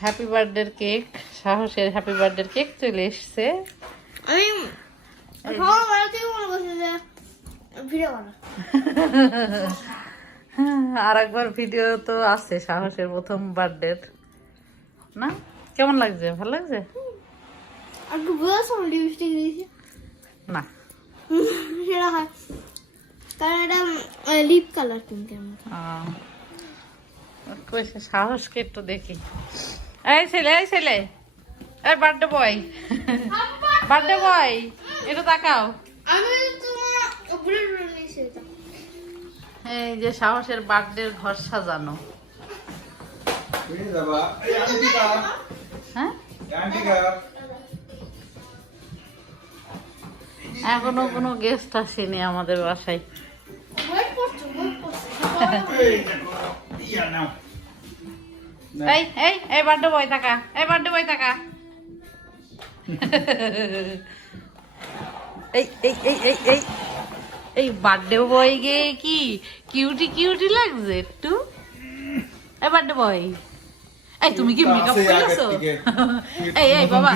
Happy বার্থডের cake সাহসের happy বার্থডের কেক চলে এসছে। আমি আর একবার ভিডিও তো আছে সাহসের প্রথম বার্থডের না? কেমন লাগছে? ভালো লাগছে? না। সেটা হয়। কারণ এটা লিপ কালার পিঙ্কের মতো। সাহসকে একটু দেখি। এই ছেলে এই ছেলে। এই বার্থডে বয়। বার্থডে বয় এটা তাকাও। এই যে সাহসের বার্থডের ঘর সাজানো। এই বাবা এই আন্টি কা হ্যাঁ? এখনও কোনো গেস্ট আসেনি আমাদের বাসায়। এই দেখো এই এই বার্থডে বয় টাকা এই বার্থডে বয় টাকা এই এই এই এই এই। এই বার্থডে বয় গে কি? কিউটি কিউটি লাগছে একটু? এই বার্থডে বয় এই তুমি কি মেকআপ করেছ। এই এই বাবা?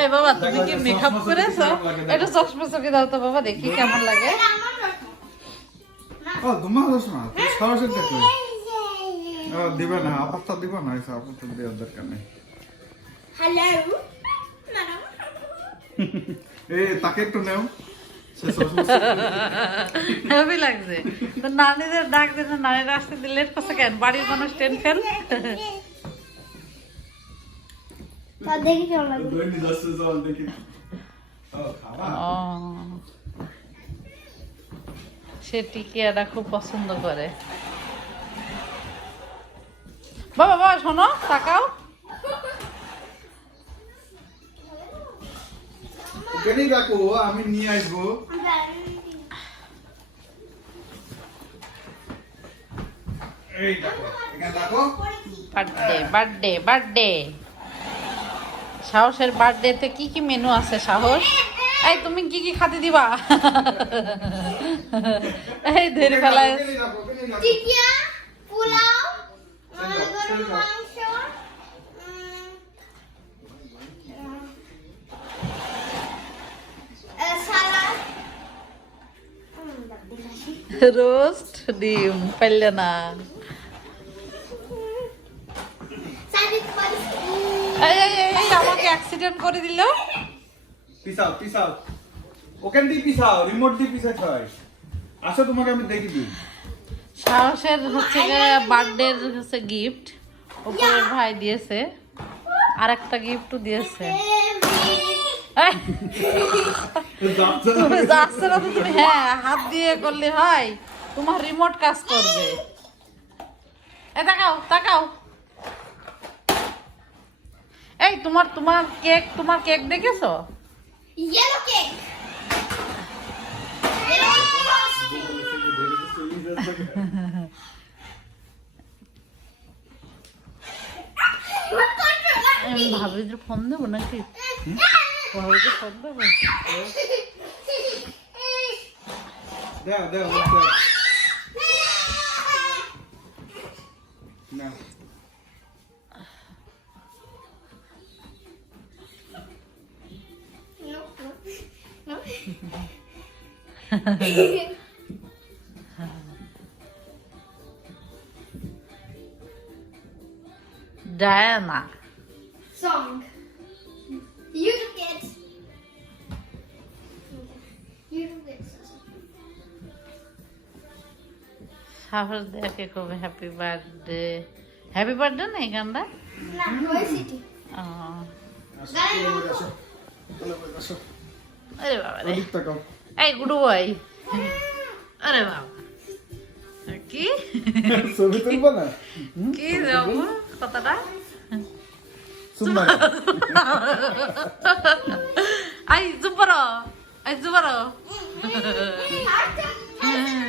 এই বাবা তুমি কি মেকআপ করেছ? চশমা। এটা চশমা চোখে দাও তো বাবা দেখি কেমন লাগে। ও তোমার তুমি সরাসরি দেখলে? ও দিবে না আপাতত দিবে না এসব আপাতত দেওয়ার দরকার নেই। হ্যালো ম্যাডাম তাকে একটু নেও। হেভি লাগছে। তো নানিদের ডাক দিলে নানিরা আসতে দিলে কেন? বাড়ির মানুষ টেন ফেল তা দেখি কেমন লাগবে দৈনিক যাচ্ছে জল দেখি। ও খাবা। ও। সে টিকিয়াটা খুব পছন্দ করে। বাবা বাবা শোনো তাকাও। এখানেই রাখো আমি নিয়ে আসব। বার্থডে বার্থডে বার্থডে সাহসের বার্থডেতে কি কি মেনু আছে সাহস? এই তুমি কি কি খাতে দিবা? এই ধরে ফেলায় পোলাও দিলাম। রোস্ট ডিম পাইলে না। আমাকে অ্যাক্সিডেন্ট করে দিল। পিসাও পিসাও ওখান দিয়ে পিসাও রিমোট দিয়ে পিসাতে হয়। আসো তোমাকে আমি দেখি দিই। সাহসের হচ্ছে বার্থডে হচ্ছে গিফট উপরের ভাই দিয়েছে আর একটা গিফটও দিয়েছে। তুমি যাচ্ছে না তো তুমি হ্যাঁ হাত দিয়ে করলে হয় তোমার রিমোট কাজ করবে। এ তাকাও তাকাও। এই তোমার তোমার কেক তোমার কেক দেখেছ? ইয়েলো কেক ইয়েলো আমি ভাবি যে ফোন দেবো নাকি ভাবি যে ফোন দেবো দাও দাও দাও না No, No. Song. You took it. You took it. সাহস দেখে খুব হ্যাপি বার্থডে হ্যাপি বার্থডে না এই গানটা আরে বাবা রে এই গুডু ভাই আরে বাবা কি ছবি তুলবো না কি যাব কথাটা আই জুপারো আই Mm,